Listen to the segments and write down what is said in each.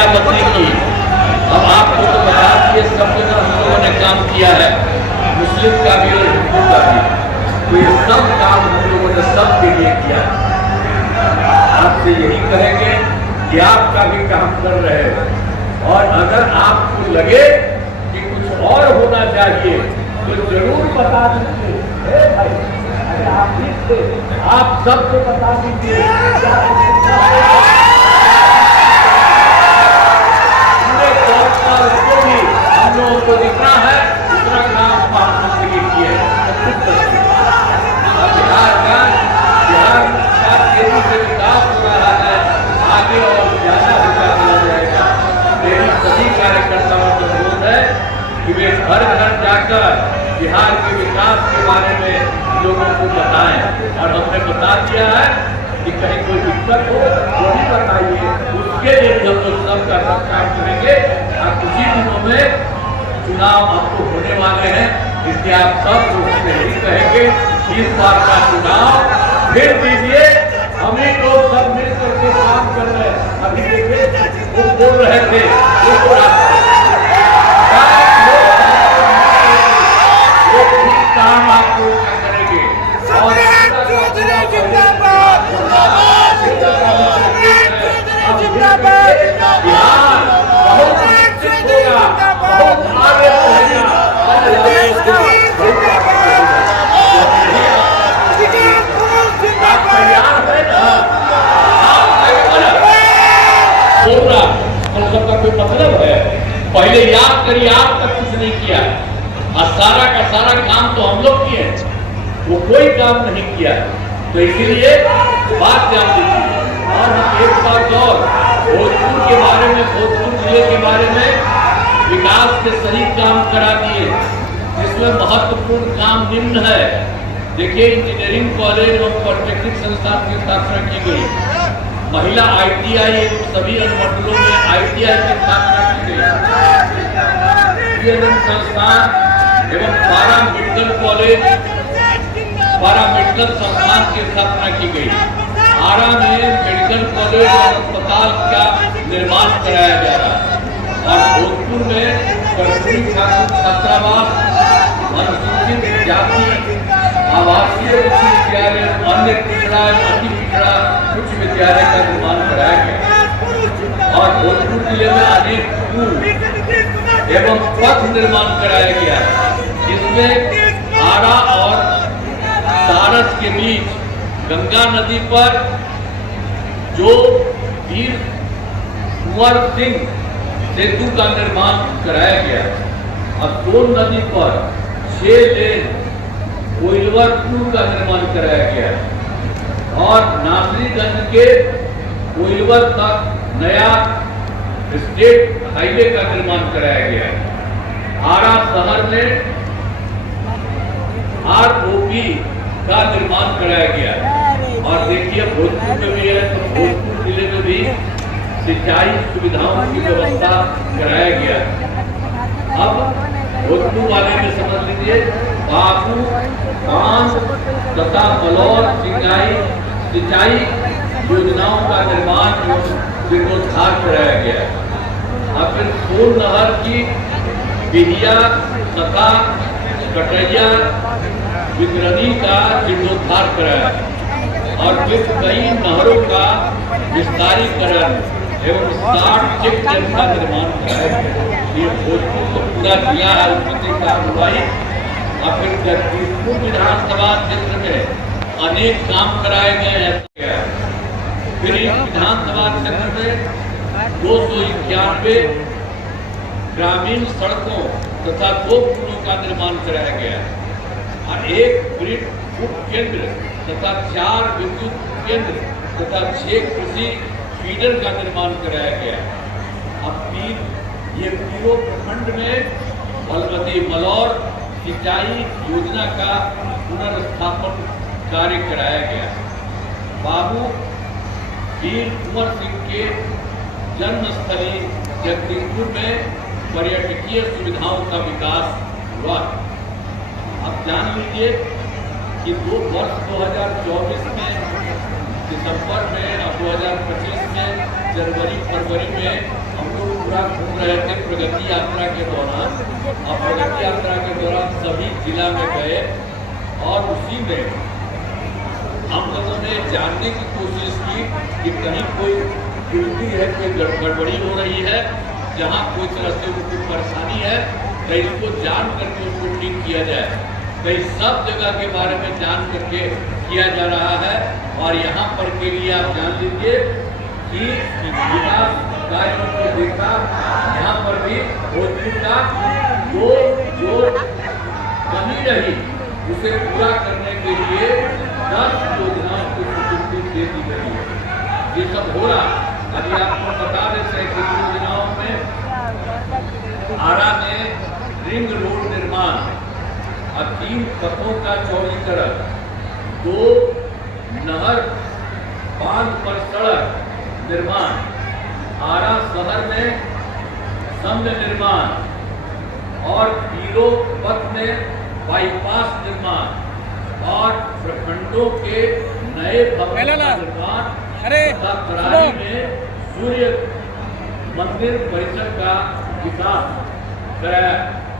मायावती की। अब आपको तो बता दिए, सब जगह हम लोगों ने काम किया है, मुस्लिम का भी और हिंदू का भी, तो ये सब काम हम लोगों ने सबके लिए किया। आपसे यही कहेंगे कि आपका भी काम कर रहे हो, और अगर आपको लगे कि कुछ और होना चाहिए तो जरूर बता दीजिए। आप ठीक थे, आप सबको बता दीजिए। पूरे तौर पर उसको भी हम लोगों को जितना है उतना काम महात्मा के लिए किए। बिहार का तेजी से विकास हो रहा है, आगे और ज्यादा विकास हो जाएगा। मेरी सभी कार्यकर्ताओं को अनुरोध है कि वे घर घर जाकर बिहार के विकास के बारे में लोगों को बताएं, और हमने बता दिया है कि कहीं कोई दिक्कत हो वो भी बताइए, उसके लिए भी हम लोग सबका सब काम करेंगे। और कुछ ही दिनों में चुनाव आपको होने वाले हैं, इसलिए आप सब लोग यही कहेंगे इस बार का चुनाव फिर दीजिए। हम ही लोग सब मिल करके काम कर रहे हैं। अभी देखिए वो बोल रहे थे काम आप लोग करेंगे, और बिहार बहुत विकसित होगा, बहुत आगे बढ़ेगा। आप तैयार हैं ना? सोना सबका कोई मतलब है? पहले याद करिए, आप तक कुछ नहीं किया, और सारा का सारा काम तो हम लोग किए, वो कोई काम नहीं किया। तो इसीलिए बात ध्यान दीजिए। और हम एक बात और, भोजपुर के बारे में, भोजपुर जिले के बारे में विकास के सही काम करा दिए, जिसमें महत्वपूर्ण काम निम्न है। देखिए, इंजीनियरिंग कॉलेज और पॉलिटेक्निक संस्थान की स्थापना की गई, महिला ITI सभी अनुमंडलों में ITI की स्थापना की गई, संस्थान एवं पारा मेडिकल कॉलेज, पारा मेडिकल संस्थान की स्थापना की गई। आरा में मेडिकल कॉलेज और अस्पताल का निर्माण कराया जा रहा है, और भोजपुर में कर्पूरी ठाकुर छात्रावास, अनुसूचित जाति आवासीय उच्च विद्यालय, अन्य पिछड़ा अति पिछड़ा उच्च विद्यालय का निर्माण कराया गया, और भोजपुर जिले में अनेक स्कूल एवं पथ निर्माण कराया गया है, जिसमें आरा और सारस के बीच गंगा नदी पर जो वीर कुंवर सिंह सेतु का निर्माण कराया गया, और सोन नदी पर 6 लेन कोइलवर पुल का निर्माण कराया गया, और नासरीगंज के कोइलवर तक नया स्टेट हाईवे का निर्माण कराया गया। आरा शहर में ROB का निर्माण कराया गया, और देखिए भोजपुर में भी है, तो भोजपुर जिले में भी सिंचाई सुविधाओं की व्यवस्था कराया गया। अब भोजपुर वाले में समझ लीजिए, बाबू बांध तथा बलौर सिंचाई योजनाओं का निर्माण जीर्णोद्धार कराया गया। और फिर सोन नहर की बिहिया तथा कटैया वितरणी का जीर्णोद्धार कराया, और फिर कई नहरों का विस्तारीकरण एवं 60 चेक डैम का निर्माण कराया। ये भोजपुर को पूरा किया है उन्नति का अगुवाई। और फिर जगदीशपुर विधानसभा क्षेत्र में अनेक काम कराए गए हैं। फिर इस विधानसभा क्षेत्र में 291 ग्रामीण सड़कों तथा 2 पुलों का निर्माण कराया गया, और 1 ग्रिड उपकेंद्र तथा 4 विद्युत केंद्र तथा 6 कृषि फीडर का निर्माण कराया गया। अब ये तीनों प्रखंड में बलवती बलौर सिंचाई योजना का पुनर्स्थापन कार्य कराया गया। बाबू वीर कुंवर सिंह के जन्मस्थली जगदीशपुर में पर्यटकीय सुविधाओं का विकास हुआ। अब जान लीजिए कि वर्ष 2024 में दिसंबर में और 2025 में जनवरी फरवरी में हमको पूरा घूम रहे थे प्रगति यात्रा के दौरान, और प्रगति यात्रा के दौरान सभी जिला में गए और उसी में हम लोगों ने जानने की कोशिश की कि कहीं कोई त्रुटि है, कोई गड़बड़ी हो रही है, जहाँ कोई तरह से उनको परेशानी है तो इसको जान करके उसको ठीक किया जाए। तो इस सब जगह के बारे में जान करके किया जा रहा है। और यहाँ पर के लिए आप जान लीजिए कि विकास कार्यों को देखा, यहाँ पर भी भोजपुर का जो कमी रही उसे पूरा करने के लिए 10 योजनाओं को स्वीकृति दे दी गई है। ये सब हो रहा। अभी आपको बता दें कि योजनाओं में आरा में रिंग रोड निर्माण और 3 पथों का चौड़ीकरण, 2 नहर बांध पर सड़क निर्माण, आरा शहर में समझ निर्माण और पीरो पथ में बाईपास निर्माण और प्रखंडों के नए भवनों का निर्माण तथा करारी में सूर्य मंदिर परिसर का विकास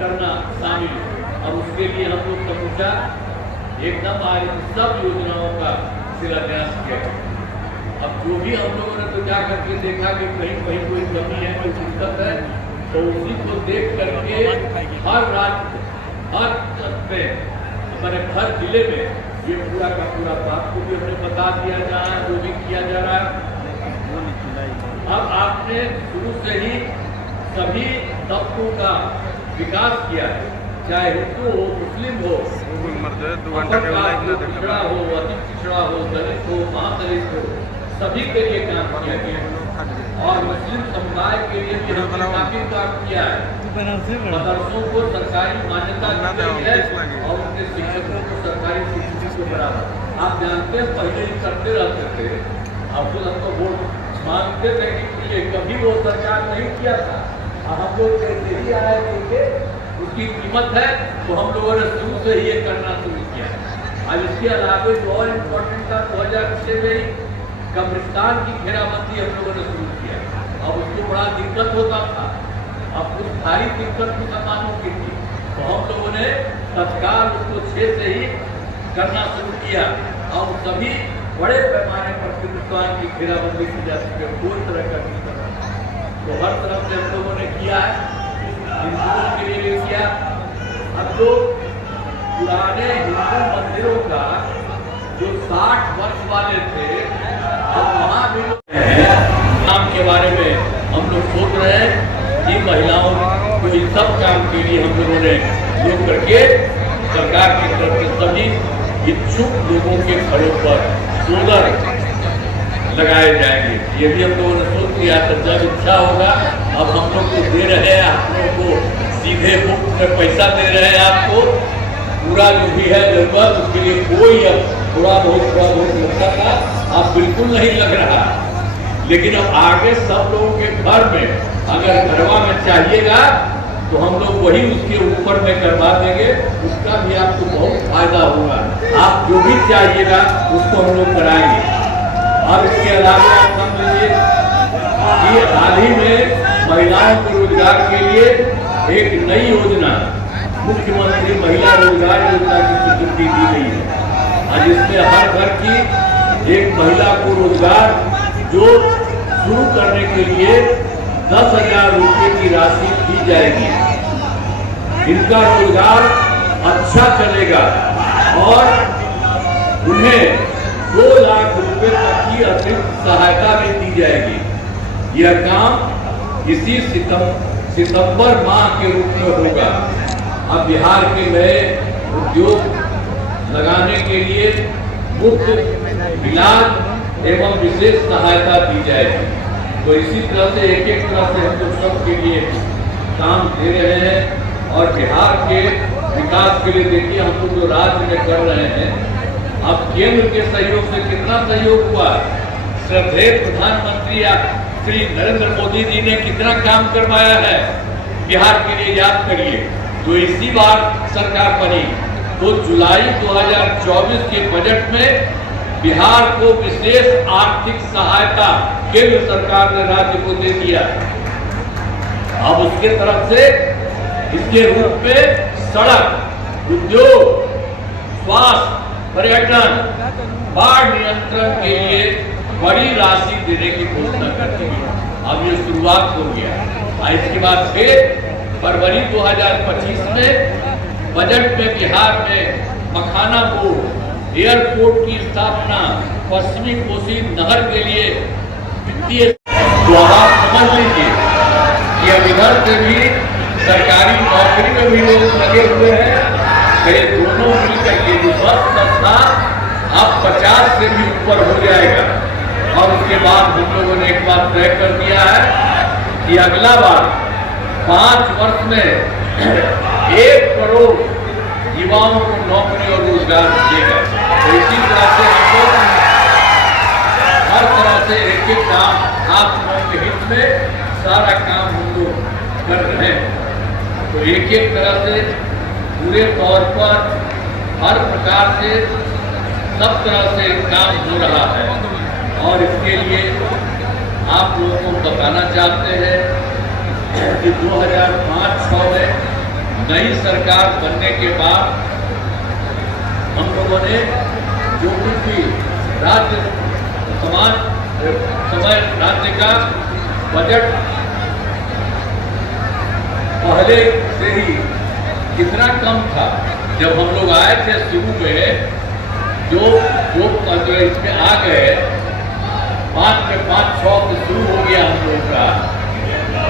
करना शामिल। और उसके लिए हम लोग समूचा एकदम आज सब योजनाओं का शिलान्यास किया। अब जो भी हम लोगों ने तो जा करके देखा कि कहीं कहीं कोई कमी है, कोई दिक्कत है, तो उसी को देख करके हर राज्य हर में हमारे हर जिले में ये पूरा का पूरा बात को भी हमने बता दिया जा रहा है, वो भी किया जा रहा है। अब आपने शुरू से ही सभी तबकों का विकास किया है, चाहे हिंदू हो, मुस्लिम हो, पिछड़ा हो, अति पिछड़ा हो, दलित हो, महादलित हो, सभी के लिए काम किया गया। और मुस्लिम समुदाय के लिए भी हमने काफी काम किया है। मदरसों को सरकारी मान्यता दी गई है और उनके शिक्षकों को सरकारी शिक्षकों को बराबर। आप जानते हैं पहले ही करते रहते थे, अब तो वोट मांगते थे कि कभी वो सरकार नहीं किया था। हम लोग जैसे ही आए थे उसकी कीमत है, तो हम लोगों ने शुरू से ही ये करना शुरू किया। अब इसके अलावा जो और इम्पोर्टेंट था 2006 में कब्रिस्तान की घेराबंदी हम लोगों ने शुरू किया। अब उसको बड़ा दिक्कत होता था, अब कुछ भारी दिक्कत मुसलमानों की थी, तो हम लोगों ने तत्काल उसको 6 से ही करना शुरू किया और सभी बड़े पैमाने पर हिंदुस्तान की घेराबंदी की जा सके, कोई तरह का दिक्कत नहीं। तो हर तरफ से हम लोगों ने किया है, हिंदुओं के लिए किया। अब जो पुराने हिंदू मंदिरों का जो 60 वर्ष वाले थे, अब वहाँ भी काम के बारे में हम लोग सोच रहे हैं कि महिलाओं को इन सब काम के लिए हम लोगों ने योग करके सरकार की तरफ से सभी इच्छुक लोगों के घरों पर सोलर लगाए जाएंगे। ये भी हम लोगों ने सोच लिया था, जब इच्छा होगा। अब हम लोग को दे रहे हैं, आप लोगों को सीधे मुफ्त में पैसा दे रहे हैं, आपको पूरा जो भी है जरूरत उसके लिए कोई अब थोड़ा बहुत लगता था, अब बिल्कुल नहीं लग रहा। लेकिन अब आगे सब लोगों के घर में अगर घरवा में चाहिएगा तो हम लोग वही उसके ऊपर में करवा देंगे, उसका भी आपको बहुत फायदा होगा। आप जो भी चाहिएगा उसको हम लोग कराएंगे। और इसके अलावा आप समझ लीजिए कि हाल ही में महिलाओं के रोजगार के लिए एक नई योजना मुख्यमंत्री महिला रोजगार योजना की स्वीकृति दी गई है। आज इसमें हर घर की एक महिला को रोजगार जो शुरू करने के लिए 10,000 रुपये की राशि दी जाएगी। इनका रोजगार अच्छा चलेगा और उन्हें 2 लाख रुपए तक की अतिरिक्त सहायता भी दी जाएगी। यह काम इसी सितंबर माह के रूप में होगा। अब बिहार के नए उद्योग लगाने के लिए मुफ्त इलाज एवं विशेष सहायता दी जाएगी। तो इसी तरह से एक तरह से हम लोग सबके लिए काम दे रहे हैं। और बिहार के विकास के लिए देखिए हम लोग जो राज्य में कर रहे हैं, अब केंद्र के सहयोग से कितना सहयोग हुआ। श्रद्धेय प्रधानमंत्री श्री नरेंद्र मोदी जी ने कितना काम करवाया है बिहार के लिए, याद करिए। तो इसी बार सरकार बनी तो जुलाई 2024 के बजट में बिहार को विशेष आर्थिक सहायता केंद्र सरकार ने राज्य को दे दिया। अब उसके तरफ से इसके रूप में सड़क, उद्योग, स्वास्थ्य, पर्यटन, बाढ़ नियंत्रण के लिए बड़ी राशि देने की घोषणा कर दी है। अब ये शुरुआत हो गया। इसके बाद फिर फरवरी 2025 में बजट में बिहार में मखाना बोर्ड, एयरपोर्ट की स्थापना, पश्चिमी कोसी नहर के लिए वित्तीय, तो आप समझ लीजिए कि अब इधर से भी सरकारी नौकरी में भी लोग लगे हुए हैं। ये दोनों मिलकर के जो संस्था अब 50 से भी ऊपर हो जाएगा। और उसके बाद हम लोगों ने एक बात तय कर दिया है कि अगला बार 5 वर्ष में 1 करोड़ युवाओं को नौकरी और रोजगार मिलेगा। तो इसी तरह से हम लोग हर तरह से एक काम आप लोगों के हित में सारा काम हम लोग कर रहे हैं। तो एक तरह से पूरे तौर पर हर प्रकार से सब तरह से काम हो रहा है। और इसके लिए आप लोगों को बताना चाहते हैं कि 2005-06 में नई सरकार बनने के बाद हम लोगों ने जो कुछ भी राज्य राज्य का बजट पहले से ही कितना कम था। जब हम लोग आए थे शुरू में जो इसमें आ गए 5 में 5-6 से शुरू हो गया हम लोग का।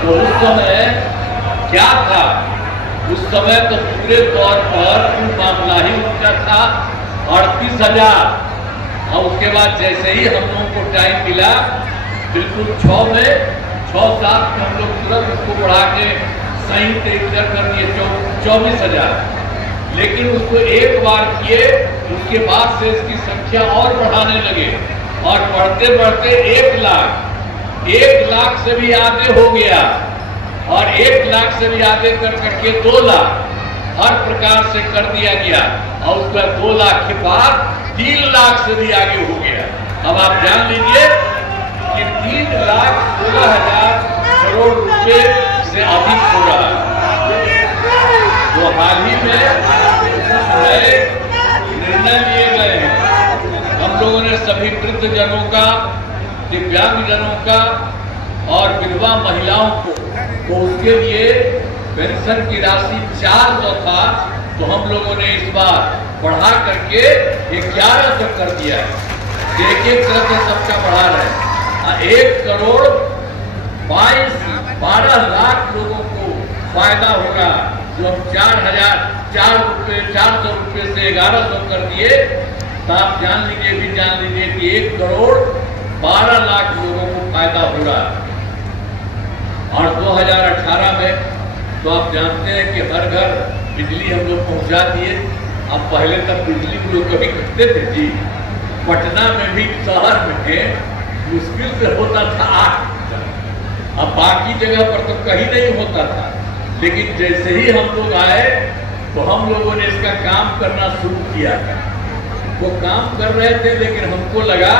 तो उस समय क्या था, उस समय तो पूरे तौर पर मामला ही उनका था 38,000। और उसके बाद जैसे ही हम लोगों को टाइम मिला बिल्कुल 6 में 6-7 में हम लोग तुरंत उसको बढ़ा के सही तरीके कर दिए 24,000। लेकिन उसको एक बार किए, उसके बाद से इसकी संख्या और बढ़ाने लगे और बढ़ते बढ़ते 1 लाख से भी आगे हो गया। और 1 लाख से भी आगे कर करके 2 लाख हर प्रकार से कर दिया गया। और उसका 2 लाख के बाद 3 लाख से भी आगे हो गया। अब आप जान लीजिए कि 3,16,000 करोड़ रुपए से अधिक हो रहा है। तो हाल ही में नए निर्णय लिए गए हैं। हम लोगों ने सभी वृद्ध जनों का, दिव्यांग जनों का और विधवा महिलाओं को, तो उसके लिए पेंशन की राशि 400 था, तो हम लोगों ने इस बार बढ़ा करके 1100 कर दिया है। एक तरह से सबका बढ़ा रहे हैं। 1 करोड़ 12 लाख लोगों को फायदा होगा। जो हम 400 रुपये से 1100 कर दिए, तो आप जान लीजिए कि 1 करोड़ 12 लाख लोगों को फायदा हो रहा है। और 2018 में तो आप जानते हैं कि हर घर बिजली हम लोग पहुंचा दिए। अब पहले तक बिजली को लोग कभी करते थे जी, पटना में भी शहर में मुश्किल से होता था 8। अब बाकी जगह पर तो कहीं नहीं होता था। लेकिन जैसे ही हम लोग आए तो हम लोगों ने इसका काम करना शुरू किया। वो काम कर रहे थे, लेकिन हमको लगा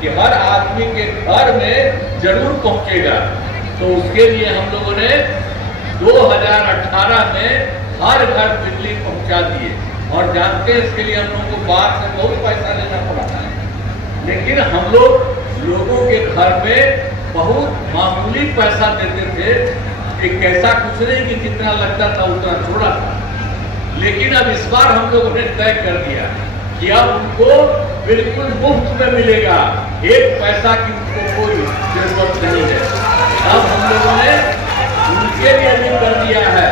कि हर आदमी के घर में जरूर पहुंचेगा। तो उसके लिए हम लोगों ने 2018 में हर घर बिजली पहुंचा दिए। और जानते हैं इसके लिए हम लोगों को बाहर से बहुत पैसा लेना पड़ा था। लेकिन हम लोग लोगों के घर में बहुत मामूली पैसा देते थे। एक ऐसा कुछ नहीं कि जितना लगता था उतना थोड़ा था। लेकिन अब इस बार हम लोगों ने तय कर दिया कि अब उनको बिल्कुल मुफ्त में मिलेगा, 1 पैसा की उनको कोई जरूरत नहीं है। अब हम लोगों ने उनके लिए भी कर दिया है,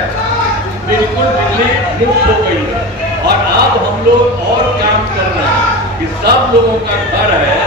बिल्कुल बिजली मुफ्त हो गई है। और अब हम लोग और काम कर रहे हैं कि सब लोगों का घर है